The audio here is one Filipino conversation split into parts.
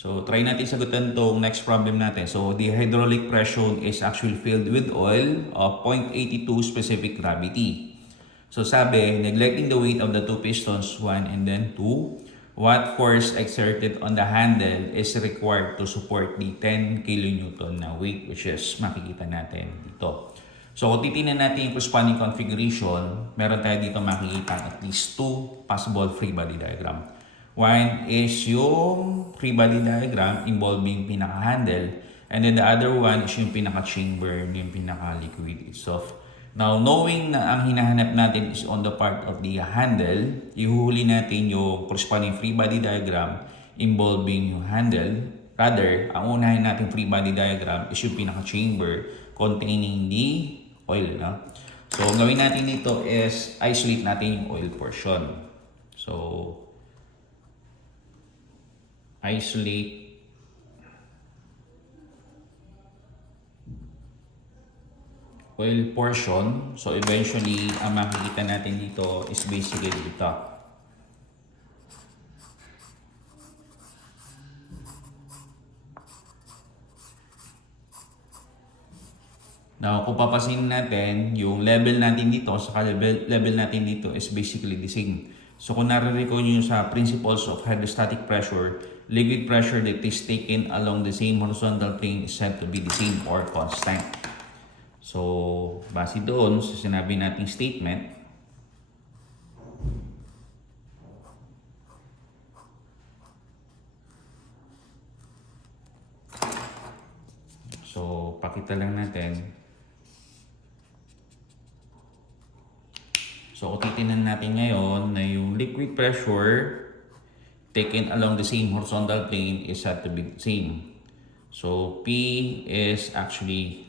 So, try natin sagutan tong next problem natin. So, the hydraulic pressure is actually filled with oil of 0.82 specific gravity. So, sabi, neglecting the weight of the two pistons, 1 and then 2, what force exerted on the handle is required to support the 10 kN na weight, which is makikita natin dito. So, kung titignan natin yung corresponding configuration, meron tayo dito makikita at least 2 possible free body diagram. One is yung free body diagram involving pinaka-handle, and then the other one is yung pinaka-chamber, yung pinaka-liquid itself. Now, knowing na ang hinahanap natin is on the part of the handle, ihuhuli natin yung corresponding free body diagram involving yung handle. Rather, ang unahin natin free body diagram is yung pinaka-chamber containing the oil. No? So, ang gawin natin dito is isolate natin yung oil portion. So, isolate oil portion. So eventually, ang makikita natin dito is basically ito. Now, kung papasin natin, yung level natin dito, sa level natin dito is basically the same. So kung nare-recall nyo sa principles of hydrostatic pressure, liquid pressure that is taken along the same horizontal plane is said to be the same or constant. So, base doon sa sinabi nating statement, so pakita lang natin. So, kung titignan natin ngayon na yung liquid pressure taken along the same horizontal plane is said to be the same. So, P is actually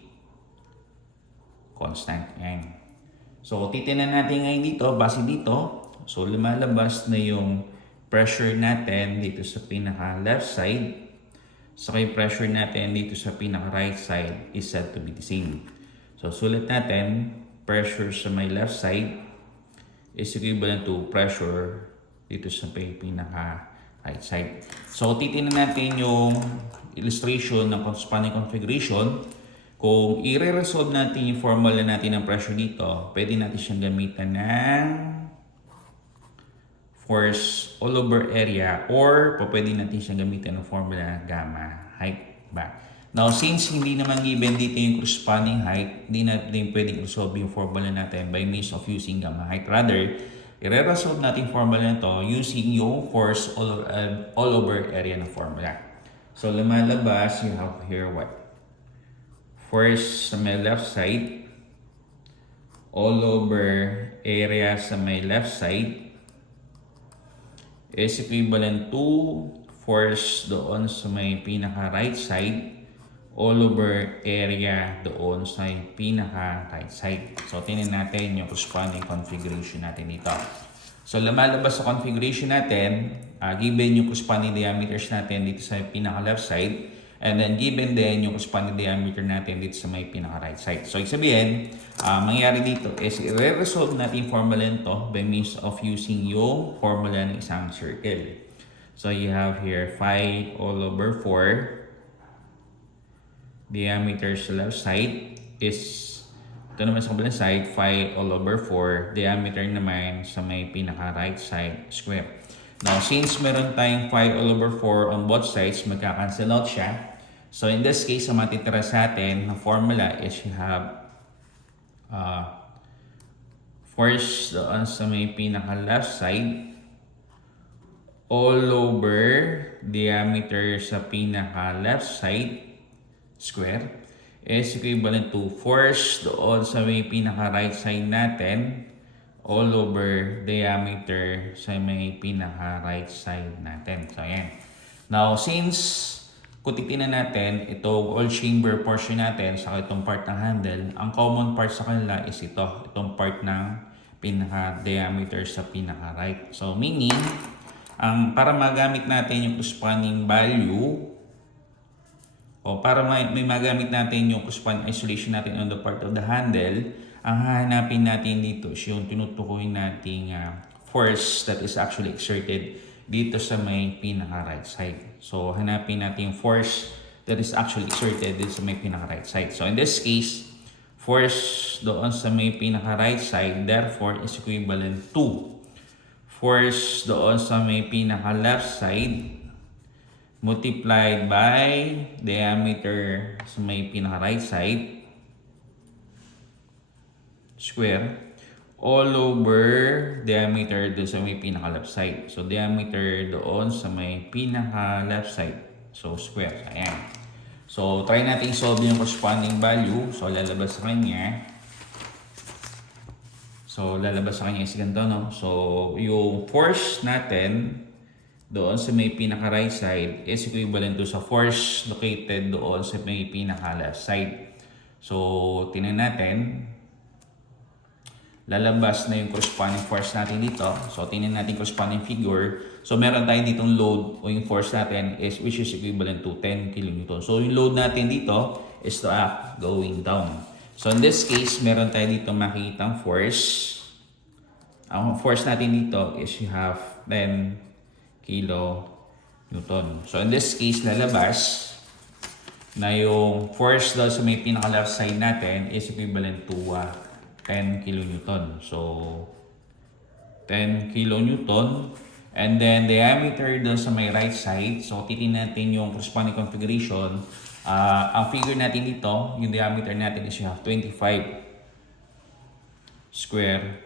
constant. Yan. So, titignan natin ngayon dito, base dito. So, lumalabas na yung pressure natin dito sa pinaka-left side. So, yung pressure natin dito sa pinaka-right side is said to be the same. So, sulat natin, pressure sa may left side is equivalent to pressure dito sa pinaka-right side. So, titignan natin yung illustration ng corresponding configuration. Kung i-resolve natin yung formula natin ng pressure dito, pwede natin siyang gamitan ng force all over area, or pwede natin siyang gamitan ng formula gamma height back. Now, since hindi naman given dito yung corresponding height, hindi natin pwedeng resolve yung formula natin by means of using gamma height. Rather, i-resolve natin yung formula nito using yung force all over area ng formula. So, lumalabas, you have here what? Force sa may left side, all over area sa may left side is equivalent to force doon sa may pinaka-right side, all over area doon sa pinaka-right side. So, tingnan natin yung corresponding configuration natin dito. So, lumalabas sa configuration natin, given yung corresponding diameters natin dito sa pinaka-left side, and then given din yung corresponding diameter natin dito sa may pinaka-right side. So, sabihin, mangyayari dito is i-resolve natin yung formula nito by means of using yung formula ng isang circle. So, you have here phi all over 4. Diameter sa left side is, ito naman sa kabilang side, phi all over 4. Diameter naman sa may pinaka-right side square. Now, since meron tayong phi all over 4 on both sides, magka-cancel out siya. So, in this case, ang matitira sa atin na formula is you have force doon sa may pinaka-left side all over diameter sa pinaka-left side square is equivalent to force doon sa may pinaka-right side natin all over diameter sa may pinaka-right side natin. So, ayan. Now, since kung titignan natin, ito all chamber portion natin sa itong part ng handle, ang common part sa kanila is ito, itong part ng pinaka-diameter sa pinaka-right. So, meaning, para magamit natin yung corresponding value, o para may magamit natin yung corresponding isolation natin on the part of the handle, ang hahanapin natin dito is yung tinutukoy nating force that is actually exerted dito sa may pinaka-right side. So, hanapin natin yung force that is actually exerted dito sa may pinaka-right side. So, in this case, force doon sa may pinaka-right side, therefore, is equivalent to force doon sa may pinaka-left side multiplied by diameter sa may pinaka-right side square all over diameter doon sa may pinaka-left side. So, diameter doon sa may pinaka-left side. So, square. Ayan. So, try natin solve yung corresponding value. So, lalabas sa kanya. Is ganito, no? So, yung force natin doon sa may pinaka-right side is equivalent to sa force located doon sa may pinaka-left side. So, tingnan natin. Lalabas na yung corresponding force natin dito. So, tingnan natin corresponding figure. So, meron tayo ditong load o yung force natin is which is equivalent to 10 kN. So, yung load natin dito is to act going down. So, in this case, meron tayo dito makikitang force. Ang force natin dito is you have 10 kN. So, in this case, lalabas na yung force daw sa may pinaka-left side natin is equivalent to 10 kN. So, 10 kN. And then, diameter doon sa may right side. So, titingnan natin yung corresponding configuration. Ang figure natin dito, yung diameter natin is you have 25 square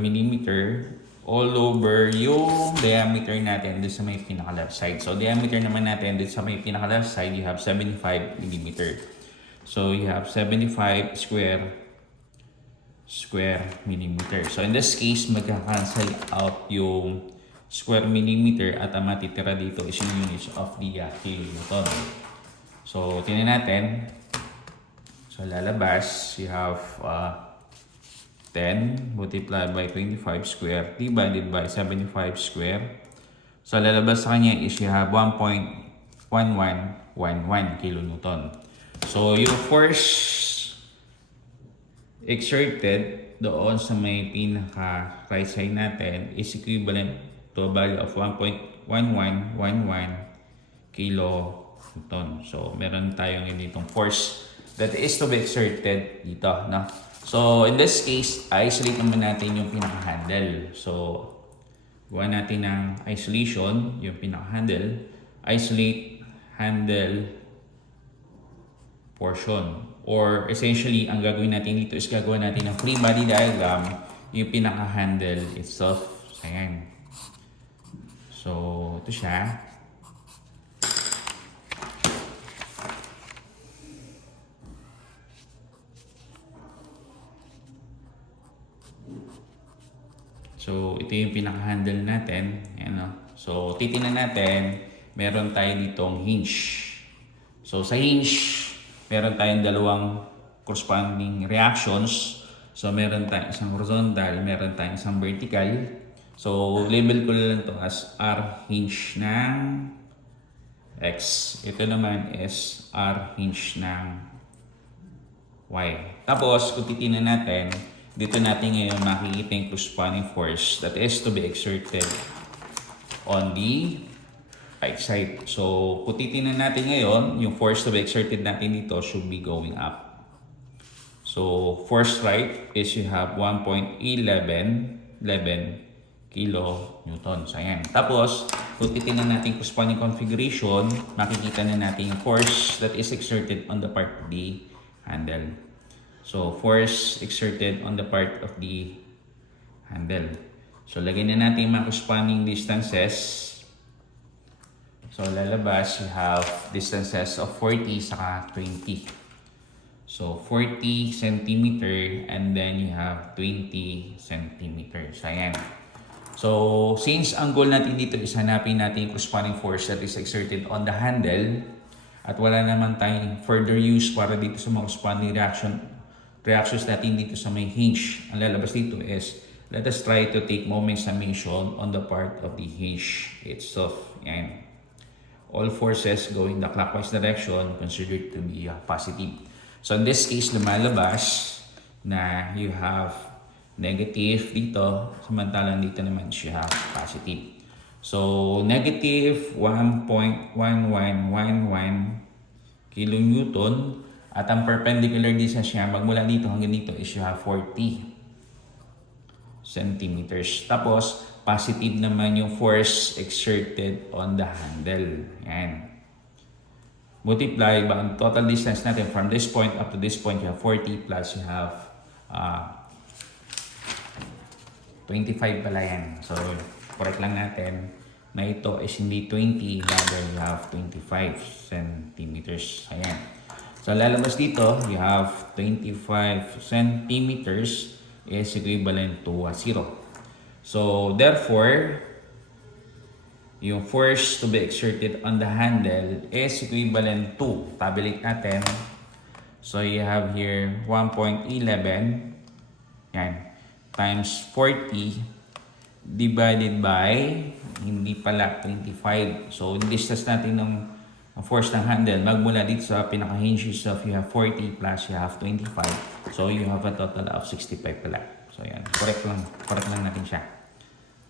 millimeter all over yung diameter natin doon sa may pinaka-left side. So, diameter naman natin doon sa may pinaka-left side, you have 75 millimeter. So, you have 75 square millimeter. So, in this case, magka-cancel out yung square millimeter at ang matitira dito is yung units of the kilonewton. So, tingnan natin. So, lalabas, you have 10 multiplied by 25 square divided by 75 square. So, lalabas sa kanya is you have 1.1111 kilonewton. So, yung force exerted doon sa may pinaka-right side natin is equivalent to a value of 1.1111 kilonewton. So, meron tayong ganitong force that is to be exerted dito, no? So, in this case, isolate naman natin yung pinaka-handle. So, gawa natin ng isolation, yung pinaka-handle. Isolate handle portion. Or essentially, ang gagawin natin dito is gagawin natin ng free body diagram yung pinaka-handle itself. So, ayan. So, ito siya. So, ito yung pinaka-handle natin. Ayan, no? So, titingnan natin, meron tayo ditong hinge. So, sa hinge, meron tayong dalawang corresponding reactions. So, meron tayong isang horizontal, meron tayong isang vertical. So, label ko lang ito as R hinge ng X. Ito naman is R hinge ng Y. Tapos, kung titingnan natin, dito natin ngayon makikita yung corresponding force that is to be exerted on the right side. So, kung titingnan natin ngayon, yung force to be exerted natin dito should be going up. So, force right is you have 1.11 kilonewton. So, ayan. Tapos, kung titingnan natin corresponding configuration, makikita na natin yung force that is exerted on the part of the handle. So, force exerted on the part of the handle. So, lagay na natin yung mga corresponding distances. So, lalabas, you have distances of 40 saka 20. So, 40 centimeter and then you have 20 centimeters. Ayan. So, since ang goal natin dito is hanapin natin yung corresponding force that is exerted on the handle at wala naman tayong further use para dito sa mga corresponding reactions natin dito sa may hinge. Ang lalabas dito is, let us try to take moment summation on the part of the hinge itself. Ayan. All forces going the clockwise direction considered to be positive. So in this case, lumalabas na you have negative dito, samantalang dito naman siya positive. So, negative 1.1111 kilonewton. At ang perpendicular distance niya, magmula dito hanggang dito is you have 40 centimeters. Tapos, positive naman yung force exerted on the handle. Yan. Multiply ba ang total distance natin from this point up to this point, you have 40 plus you have 25 pala yan. So, correct lang natin na ito is hindi 20, rather you have 25 centimeters. Ayan. So, lalabas dito, you have 25 centimeters is equivalent to 0. So, therefore, yung force to be exerted on the handle is equivalent to, tabulate natin. So, you have here 1.11 yan, times 40 divided by, hindi pala 25. So, yung distance natin ng force ng handle, magmula dito sa pinaka-hinges of you have 40 plus you have 25. So, you have a total of 65 pala. So, yan. Correct lang natin siya.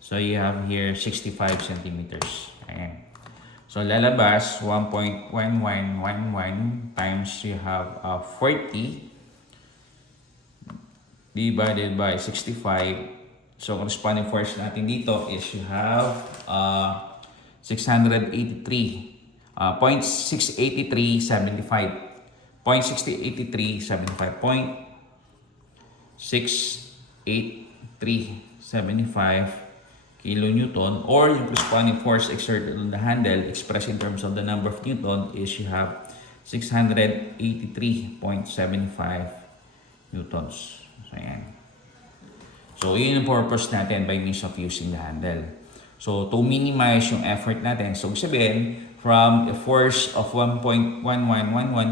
So, you have here 65 centimeters. Ayan. So, lalabas 1.1111 times you have 40 divided by 65. So, corresponding force natin dito is you have 0.68375. 0.68375 kilonewton, or yung corresponding force exerted on the handle expressed in terms of the number of newton is you have 683.75 newtons. So, ayan. So, yun yung purpose natin by means of using the handle. So, to minimize yung effort natin, so sabihin, from a force of 1.1111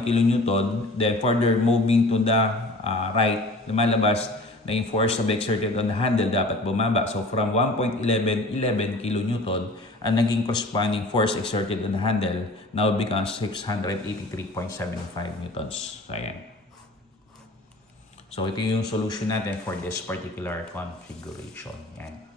kilonewton, then further moving to the right, lumalabas na yung force to be exerted on the handle dapat bumaba. So, from 1.1111 kilonewton, ang naging corresponding force exerted on the handle now becomes 683.75 newtons. So, ayan. So, ito yung solution natin for this particular configuration. Yan.